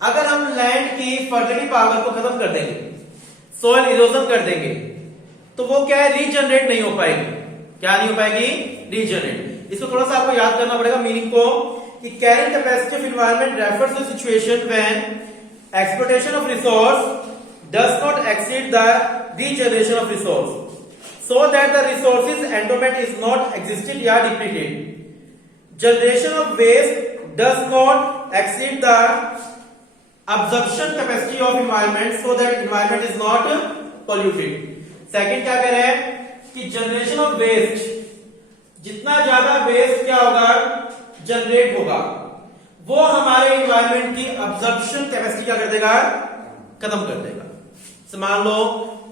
अगर हम लैंड की फर्टिलिटी पावर को खत्म कर देंगे, सोइल इरोजन कर देंगे, तो वो क्या है, रीजनरेट नहीं हो पाएगी। क्या नहीं हो पाएगी? रीजनरेट। इसको थोड़ा सा आपको याद करना पड़ेगा मीनिंग को, कि carrying capacity of environment refers to situation when exploitation of resource does not exceed the regeneration of resource, so that the resources endowment is not existed or depleted. Generation of waste does not exceed the absorption capacity of environment, so that environment is not polluted. Second क्या कह रहे हैं कि generation of waste, जितना ज्यादा waste क्या होगा, generate होगा, वो हमारे एनवायरमेंट की अब्जॉर्प्शन कैपेसिटी क्या कर देगा, खत्म कर देगा। मान लो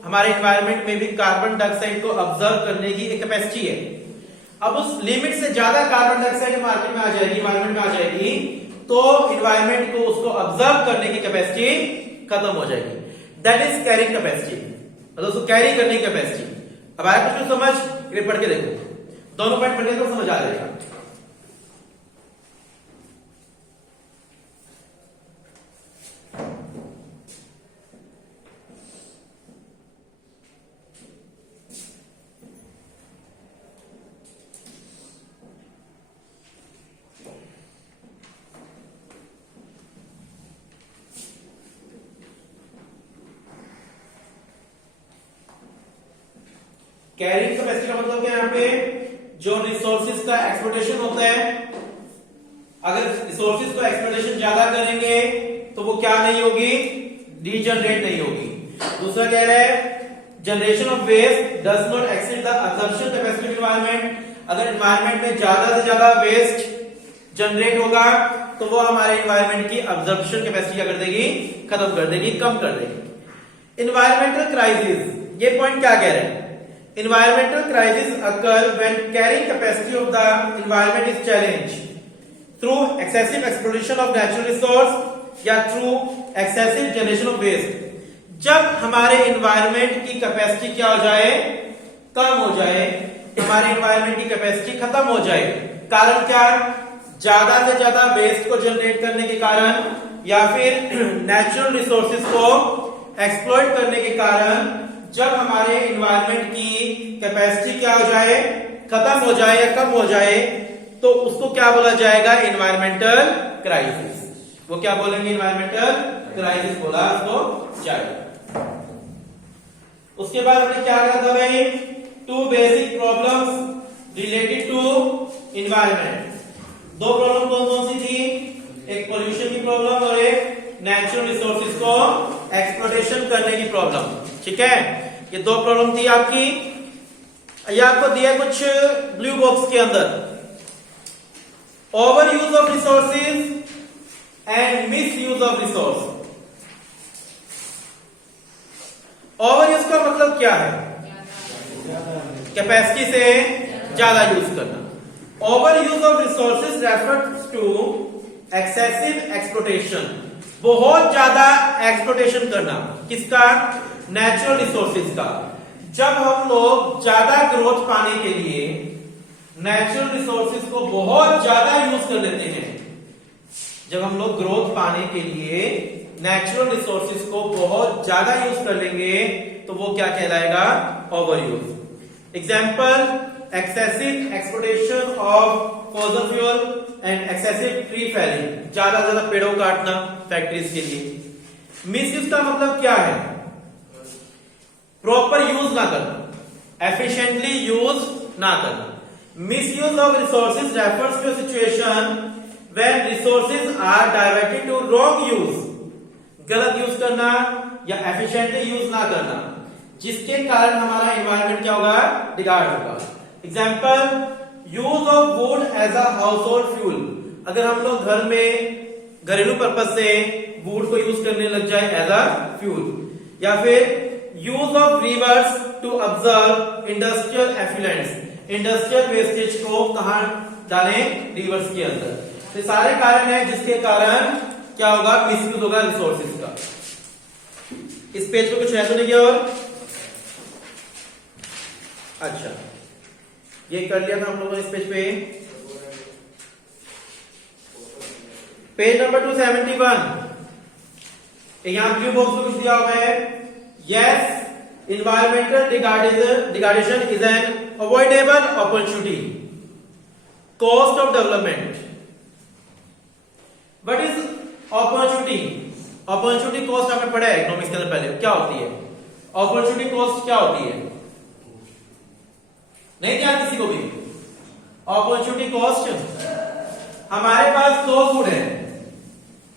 हमारे एनवायरमेंट में भी कार्बन डाइऑक्साइड को ऑब्जर्व करने की एक कैपेसिटी है। अब उस लिमिट से ज्यादा कार्बन डाइऑक्साइड मार्केट में आ जाएगी, एनवायरमेंट में आ जाएगी, तो एनवायरमेंट को उसको ऑब्जर्व करने की कैपेसिटी खत्म हो जाएगी। दैट इज कैरिंग कैपेसिटी, मतलब उसको कैरी करने की कैपेसिटी। अब आया कुछ समझ? ये पढ़ के देखो, दोनों पॉइंट पढ़ के तो समझ आ जाएगा। कैरिंग कैपेसिटी का मतलब क्या है? यहाँ पे जो रिसोर्सेज का एक्सप्लोइटेशन होता है, अगर रिसोर्सेज को एक्सप्लोइटेशन ज्यादा करेंगे तो वो क्या नहीं होगी, रीजनरेट नहीं होगी। दूसरा कह रहा है generation of waste does not exceed the absorption capacity of environment. अगर एनवायरनमेंट में ज्यादा से ज्यादा वेस्ट जनरेट होगा तो वो हमारे एनवायरनमेंट की अब्जॉर्प्शन कैपेसिटी क्या कर देगी, खत्म कर देगी, कम कर देगी। एनवायरमेंटल क्राइसिस, ये पॉइंट क्या कह रहे हैं? Environmental crises occur when carrying capacity of the environment is challenged through excessive exploitation of natural resource या through excessive generation of waste। जब हमारे environment की capacity क्या हो जाए, कम हो जाए, हमारे environment की capacity खत्म हो जाए। कारण क्या? ज्यादा से ज्यादा waste को generate करने के कारण, या फिर natural resources को exploit करने के कारण जब हमारे एनवायरनमेंट की कैपेसिटी क्या हो जाए, खत्म हो जाए या कम हो जाए, तो उसको क्या बोला जाएगा, एनवायरमेंटल क्राइसिस। वो क्या बोलेंगे, एनवायरमेंटल क्राइसिस बोला उसको जाएगा। उसके बाद हमने क्या कहा था भाई, two basic problems related to environment. दो प्रॉब्लम कौन कौन सी थी? एक पोल्यूशन की प्रॉब्लम और एक नेचुरल रिसोर्सेज को एक्सप्लोइटेशन करने की प्रॉब्लम। ठीक है, ये दो प्रॉब्लम थी आपकी। ये आपको दिया कुछ ब्लू बॉक्स के अंदर, overuse of resources and misuse of resource. Overuse का मतलब क्या है? कैपेसिटी से ज्यादा यूज करना। Overuse of resources refers to excessive exploitation, बहुत ज्यादा एक्सप्लोइटेशन करना। किसका? नेचुरल रिसोर्सेज का। जब हम लोग ज्यादा ग्रोथ पाने के लिए नेचुरल रिसोर्सेज को बहुत ज्यादा यूज कर लेते हैं, जब हम लोग ग्रोथ पाने के लिए नेचुरल रिसोर्सेज को बहुत ज्यादा यूज कर लेंगे तो वो क्या कहलाएगा, overuse. Example, excessive exploitation of fossil fuel and excessive tree felling, ज्यादा से ज्यादा पेड़ों काटना फैक्ट्रीज के लिए। मिसयूज का मतलब क्या है, प्रॉपर यूज ना करना, एफिशिएंटली यूज ना करना। Misuse of resources refers to situation when resources are directed to wrong use, गलत यूज करना या एफिशिएंटली यूज ना करना, जिसके कारण हमारा एनवायरनमेंट क्या होगा, बिगाड़ होगा। Example, use of wood as a household fuel, अगर हम लोग घर में घरेलू पर्पज से वुड को यूज करने लग जाए एज अ फ्यूल। या फिर use of rivers to observe industrial effluents, industrial wastage को कहां डालें, रिवर्स के अंदर। तो सारे कारण है जिसके कारण क्या होगा, मिसयूज होगा रिसोर्सेज का। इस पेज पे कुछ है तो नहीं क्या? और अच्छा, ये कर लिया था हम लोगों ने इस पेज पे। पेज नंबर 271, यहाँ ब्लू बॉक्स में कुछ दिया हुआ है, yes environmental degradation is an avoidable opportunity cost of development. What is opportunity? Opportunity cost आपने पढ़ा है इकोनॉमिक्स के अंदर पहले, क्या होती है अपॉर्चुनिटी कॉस्ट? क्या होती है? नहीं ध्यान किसी को भी? अपॉर्चुनिटी कॉस्ट, हमारे पास दो गुड है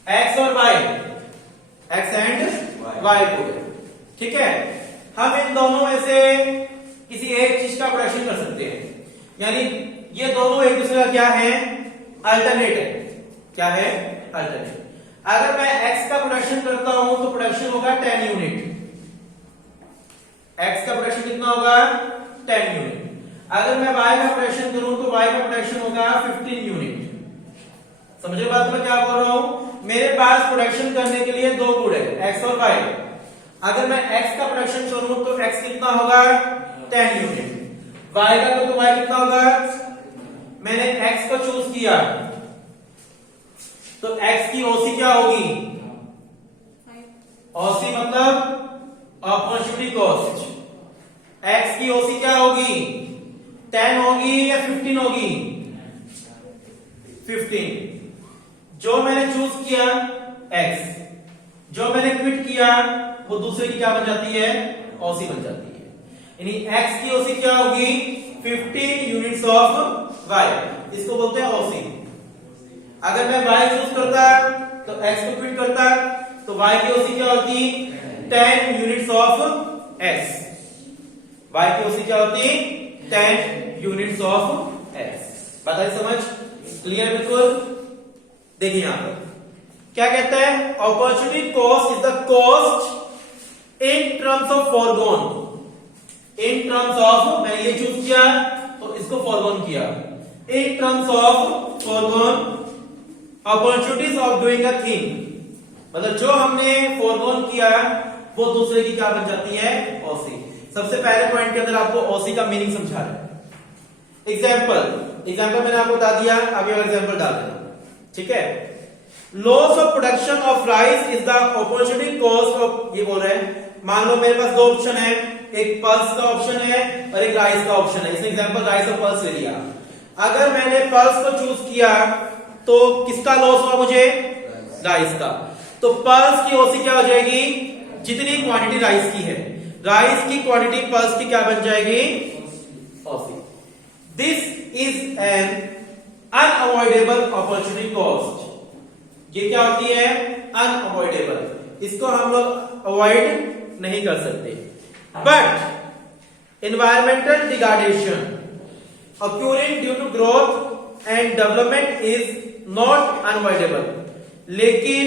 एक्स और Y, X and Y good है, ठीक है। हम इन दोनों में से किसी एक चीज का प्रोडक्शन कर सकते हैं, यानी ये दोनों एक दूसरे का क्या है? अल्टरनेट है। क्या है? अल्टरनेट। अगर मैं x का प्रोडक्शन करता हूं तो प्रोडक्शन होगा 10 यूनिट। x का प्रोडक्शन कितना होगा? 10 यूनिट। अगर मैं y का प्रोडक्शन करूं तो y का प्रोडक्शन होगा 15 यूनिट। समझे बात मैं क्या बोल रहा हूं? मेरे पास प्रोडक्शन करने के लिए दो गुड है x और y। अगर मैं x का प्रोडक्शन करूं तो x कितना होगा? 10 यूनिट। y का तो y कितना होगा? मैंने x को चूज किया तो x की OC क्या होगी? OC मतलब अपॉर्चुनिटी कॉस्ट। x की OC क्या होगी? 10 होगी या 15 होगी? 15। जो मैंने चूज किया x, जो मैंने क्विट किया वो दूसरे की क्या बन जाती है? OC बन जाती है। यानी x की OC क्या होगी? 15 यूनिट्स ऑफ y, इसको बोलते हैं OC। अगर मैं y चूज करता तो x को क्विट करता तो y की OC क्या होती? 10 यूनिट्स ऑफ s। y की OC क्या होती? 10 यूनिट्स ऑफ s। बात आई समझ? क्लियर? बिल्कुल। देखिए यहां पर क्या कहता है? Opportunity cost is the cost in terms of foregone. In terms of, मैंने ये चूज किया तो इसको फॉरगोन किया। In terms of foregone opportunities of doing a thing, मतलब जो हमने फॉरगोन किया वो दूसरे की क्या बन जाती है? OC। सबसे पहले पॉइंट के अंदर आपको OC का मीनिंग समझा रहा है। एग्जाम्पल मैंने आपको बता दिया, अभी एग्जाम्पल डाल देना, ठीक है। Loss of production of rice is the opportunity cost of, ये बोल रहे हैं मान लो मेरे पास दो ऑप्शन है, एक पल्स का ऑप्शन है और एक राइस का ऑप्शन है। इसने एग्जांपल राइस और पल्स ले लिया। अगर मैंने पल्स को चूज किया तो किसका लॉस हुआ मुझे? राइस का। तो पल्स की OC क्या हो जाएगी? जितनी क्वांटिटी राइस की है, राइस की क्वांटिटी पल्स की क्या बन जाएगी? OC। This is an unavoidable opportunity cost. ये क्या होती है? अनअवॉइडेबल। इसको हम लोग अवॉइड नहीं कर सकते। But environmental degradation occurring due to growth and development is not unavoidable. लेकिन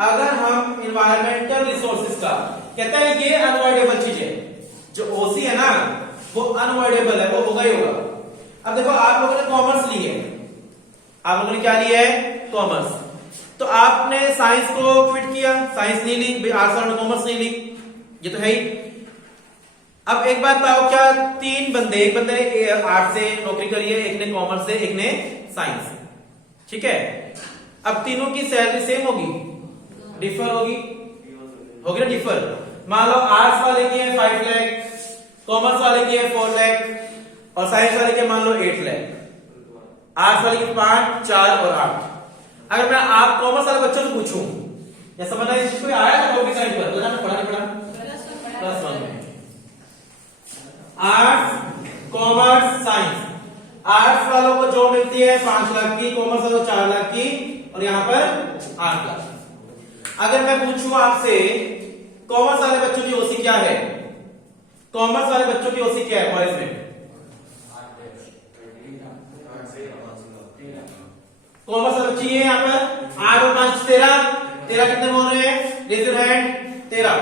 अगर हम एनवायरमेंटल रिसोर्सेज का, कहता है ये अनअवॉइडेबल चीज है, जो OC है ना वो अनअवॉइडेबल है, वो होगा ही होगा। अब देखो आप लोगों ने कॉमर्स ली है, आप लोगों ने क्या लिया है? कॉमर्स। तो आपने साइंस को क्विट किया, साइंस नहीं ली, आर्ट्स और कॉमर्स नहीं ली, ये तो है ही। अब एक बात बताओ, क्या तीन बंदे, एक बंदे ने आर्ट्स से नौकरी करी है, एक ने कॉमर्स से, एक ने साइंस से, ठीक है। अब तीनों की सैलरी सेम होगी? डिफर होगी ना, डिफर। मान लो आर्ट्स वाले की है 5 लाख, कॉमर्स वाले की है 4 लाख और साइंस वाले के मान लो 8 लाख। आर्ट्स वाले की 5, 4 और 8। अगर मैं आप कॉमर्स वाले बच्चों से पूछूं, या समझना इस चीज को आया था टॉपिक साइड पर, पढ़ा नहीं पढ़ा? प्लस 1 में आर्ट्स, कॉमर्स, साइंस। आर्ट्स वालों को जो मिलती है 5 लाख की, कॉमर्स वालों को 4 लाख की और यहां पर 8 लाख। अगर मैं पूछूं आपसे कॉमर्स वाले बच्चों की OC क्या है? कॉमर्स वाले बच्चों की OC क्या है बॉयज में? कॉमर्स वाले बच्चे ये यहां पर 8 और 5 13। 13 कितने बोल रहे हैं? Raise your hand. 13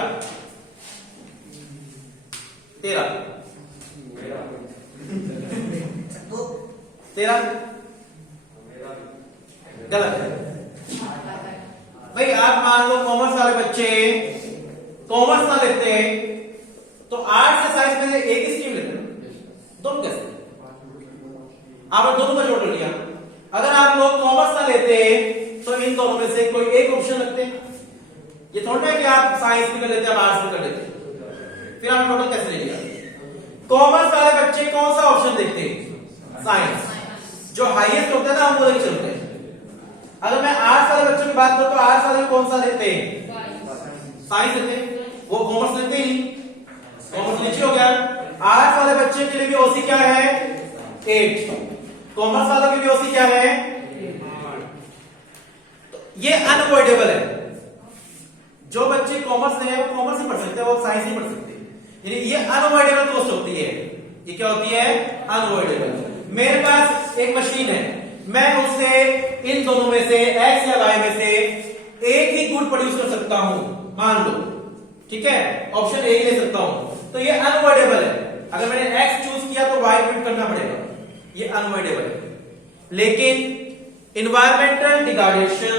गलत है भाई। आप मान लो कॉमर्स वाले बच्चे कॉमर्स ना लेते तो आर्ट्स से साइंस में से एक ही स्ट्रीम लेते, दोनों कैसे? आपने दोनों का जोड़ लिया। अगर आप लोग कॉमर्स ना लेते तो इन दोनों में से कोई एक ऑप्शन रखते, ये थोड़ा है कि आप साइंस में कर लेते हैं, आप आर्ट्स में कर लेते हैं, फिर आप टोटल कैसे ले लिया। कॉमर्स वाले बच्चे कौन सा ऑप्शन देखते हैं? साइंस। जो हाईएस्ट होता है ना हम वो लेके चलते हैं। अगर मैं आर्ट्स वाले बच्चों की बात करूं तो आर्ट्स वाले कौन सा लेते हैं? साइंस लेते हैं, वो कॉमर्स लेते ही नहीं, कॉमर्स नीचे हो गया। आर्ट्स वाले बच्चे के लिए भी ओसी क्या है? 8। कॉमर्स वालों के लिए ओसी क्या है? तो ये अनअवॉइडेबल है। जो बच्चे कॉमर्स ले वो कॉमर्स ही पढ़ सकते हैं, वो साइंस नहीं पढ़ सकते। यानी ये अनअवॉइडेबल कॉस्ट होती है। ये क्या होती है? अनअवॉइडेबल। मेरे पास एक मशीन है, मैं उससे इन दोनों में से एक्स या वाई में से एक ही गुड प्रोड्यूस कर सकता हूं, मान लो, ठीक है, ऑप्शन ए ले सकता हूं, तो ये अनअवॉइडेबल है। अगर मैंने एक्स चूज किया तो वाई प्रिंट करना पड़ेगा, ये अनअवॉइडेबल है। लेकिन इन्वायरमेंटल डिग्रेडेशन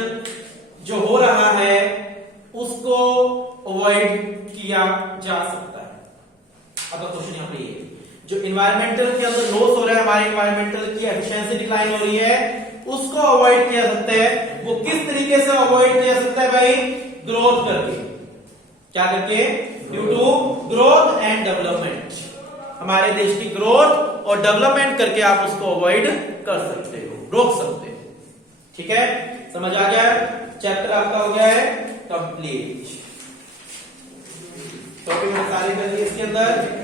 जो हो रहा है उसको अवॉइड किया जा सकता है। अब क्वेश्चन यहां पे ये जो इन्वायरमेंटल के अंदर लॉस हो रहा है, हमारे इन्वायरमेंटल की एफिशिएंसी डिक्लाइन हो रही है, उसको अवॉइड किया जा सकता है। वो किस तरीके से अवॉइड किया जा सकता है भाई? ग्रोथ करके। क्या करके? Due to growth and development. हमारे देश की ग्रोथ और डेवलपमेंट करके आप उसको अवॉइड कर सकते हो, रोक सकते हो। ठीक है, समझ आ गया? चैप्टर आपका हो गया है कंप्लीट। टॉपिक में सारे कर दिए इसके अंदर।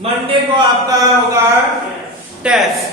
मंडे को आपका होगा टेस्ट।